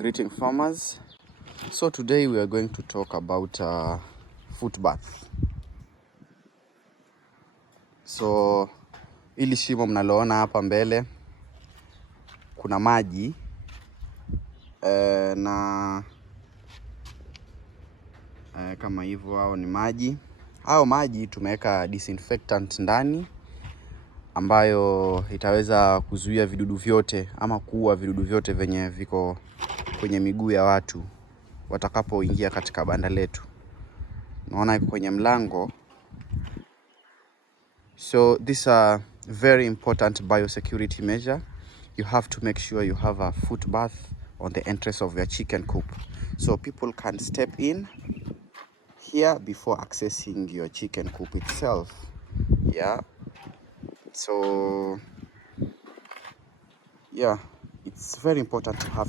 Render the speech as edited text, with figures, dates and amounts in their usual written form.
Greeting farmers. So today we are going to talk about foot bath. So ili shimo mnaloona hapa mbele kuna maji na kama hivyo hao ni maji. Hao maji tumeweka disinfectant ndani ambayo itaweza kuzuia vidudu vyote ama kuua vidudu vyote venye viko kwenye miguu ya watu watakapoingia katika banda letu. Naona iko kwenye mlango. So this is a very important biosecurity measure. You have to make sure you have a foot bath on the entrance of your chicken coop, so people can step in here before accessing your chicken coop itself. Yeah, so yeah, it's very important to have